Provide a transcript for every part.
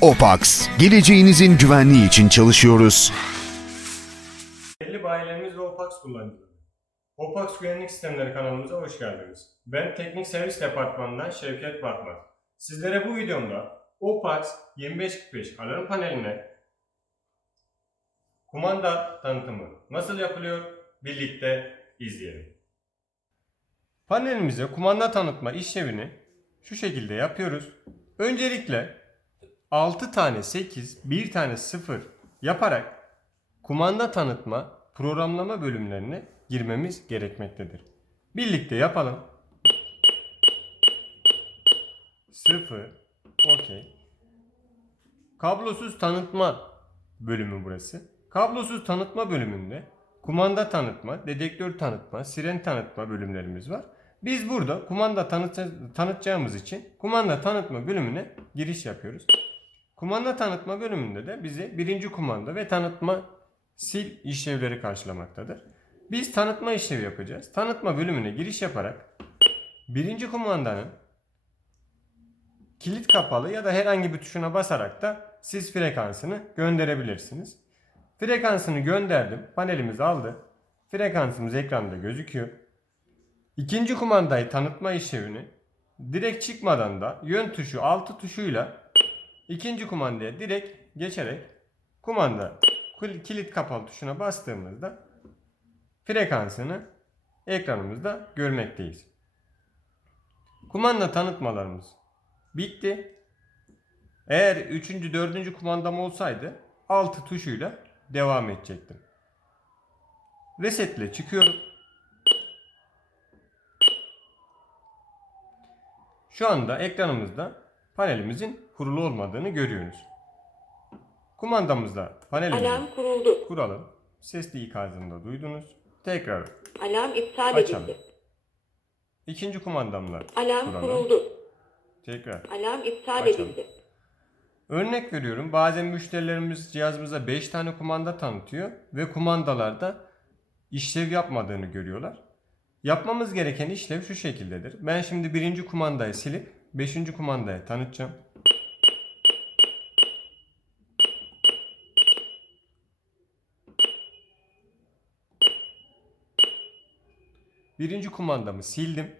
Opax, geleceğinizin güvenliği için çalışıyoruz. Belli bayilerimiz ve OPAX kullanıcıları. OPAX Güvenlik Sistemleri kanalımıza hoş geldiniz. Ben Teknik Servis Departmanı'ndan Şevket Batmaz. Sizlere bu videomda OPAX 2545 alarm paneline kumanda tanıtımı nasıl yapılıyor birlikte izleyelim. Panelimize kumanda tanıtma işlevini şu şekilde yapıyoruz. Öncelikle 6 tane 8, 1 tane 0 yaparak kumanda tanıtma, programlama bölümlerine girmemiz gerekmektedir. Birlikte yapalım. 0 okey. Kablosuz tanıtma bölümü burası. Kablosuz tanıtma bölümünde kumanda tanıtma, dedektör tanıtma, siren tanıtma bölümlerimiz var. Biz burada kumanda tanıtacağımız için kumanda tanıtma bölümüne giriş yapıyoruz. Kumanda tanıtma bölümünde de bizi birinci kumanda ve tanıtma sil işlevleri karşılamaktadır. Biz tanıtma işlevi yapacağız. Tanıtma bölümüne giriş yaparak birinci kumandanın kilit kapalı ya da herhangi bir tuşuna basarak da siz frekansını gönderebilirsiniz. Frekansını gönderdim. Panelimiz aldı. Frekansımız ekranda gözüküyor. İkinci kumandayı tanıtma işlevini direkt çıkmadan da yön tuşu altı tuşuyla ikinci kumandaya direkt geçerek kumanda kil- kilit kapalı tuşuna bastığımızda frekansını ekranımızda görmekteyiz. Kumanda tanıtmalarımız bitti. Eğer 3. 4. kumandam olsaydı altı tuşuyla devam edecektim. Resetle çıkıyorum. Şu anda ekranımızda panelimizin kurulu olmadığını görüyoruz. Kumandamızda panelimizi Alarm kuruldu. kuralım. Sesli ikazını da duydunuz. Tekrar Alarm iptal Açalım. edildi. ikinci kumandamla Alarm kuralım. kuruldu. Tekrar. Alarm iptal Açalım. edildi. Örnek veriyorum bazen müşterilerimiz cihazımıza 5 tane kumanda tanıtıyor ve kumandalarda işlev yapmadığını görüyorlar. Yapmamız gereken işlev şu şekildedir. Ben şimdi birinci kumandayı silip 5. kumandaya tanıtacağım. Birinci kumandamı sildim.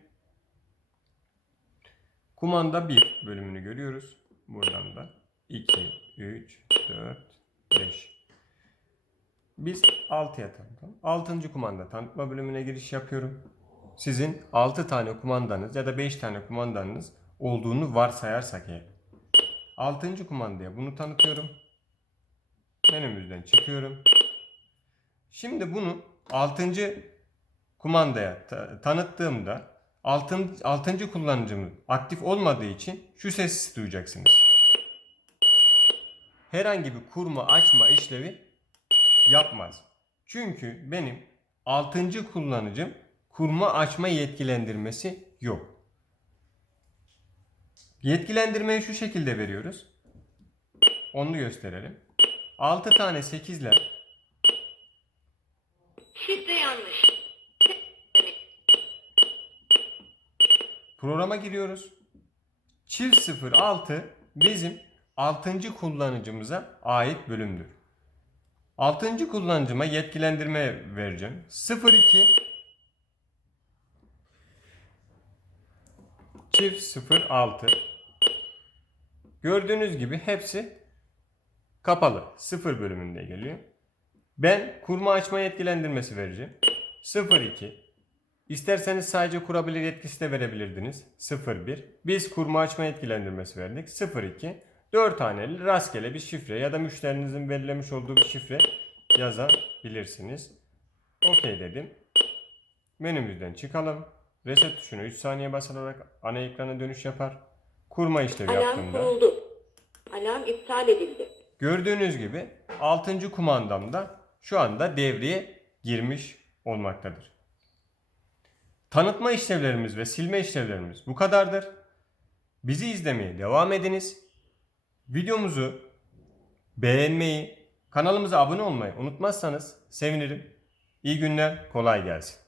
Kumanda 1 bölümünü görüyoruz. Buradan da 2, 3, 4, 5. Biz 6'ya tanıtalım. 6. kumanda tanıtma bölümüne giriş yapıyorum. Sizin 6 tane kumandanız ya da 5 tane kumandanız olduğunu varsayarsak eğer. 6. kumandaya bunu tanıtıyorum. Menümüzden çıkıyorum. Şimdi bunu 6. kumandaya ta- tanıttığımda 6. 6. kullanıcımız aktif olmadığı için şu sesi duyacaksınız. Herhangi bir kurma açma işlevi yapmaz. Çünkü benim 6. kullanıcım kurma açma yetkilendirmesi yok. Yetkilendirmeyi şu şekilde veriyoruz. Onu gösterelim. 6 tane 8'ler Şifre yanlış. Programa giriyoruz. Çift 06 bizim 6. kullanıcımıza ait bölümdür. 6. kullanıcıma yetkilendirme vereceğim. 02 çift 06 Gördüğünüz gibi hepsi kapalı. 0 bölümünde geliyor. Ben kurma açma yetkilendirmesi vereceğim. 02 İsterseniz sadece kurabilir yetkisi de verebilirdiniz. 01. Biz kurma açma yetkilendirmesi verdik. 02. 4 haneli rastgele bir şifre ya da müşterinizin belirlemiş olduğu bir şifre yazabilirsiniz. OK dedim. Menümüzden çıkalım. Reset tuşuna 3 saniye basarak ana ekrana dönüş yapar. Kurma işlevi Alarm yaptığımda kuruldu. Alarm iptal edildi. gördüğünüz gibi 6. kumandamda şu anda devreye girmiş olmaktadır. Tanıtma işlevlerimiz ve silme işlevlerimiz bu kadardır. Bizi izlemeye devam ediniz. Videomuzu beğenmeyi, kanalımıza abone olmayı unutmazsanız sevinirim. İyi günler, kolay gelsin.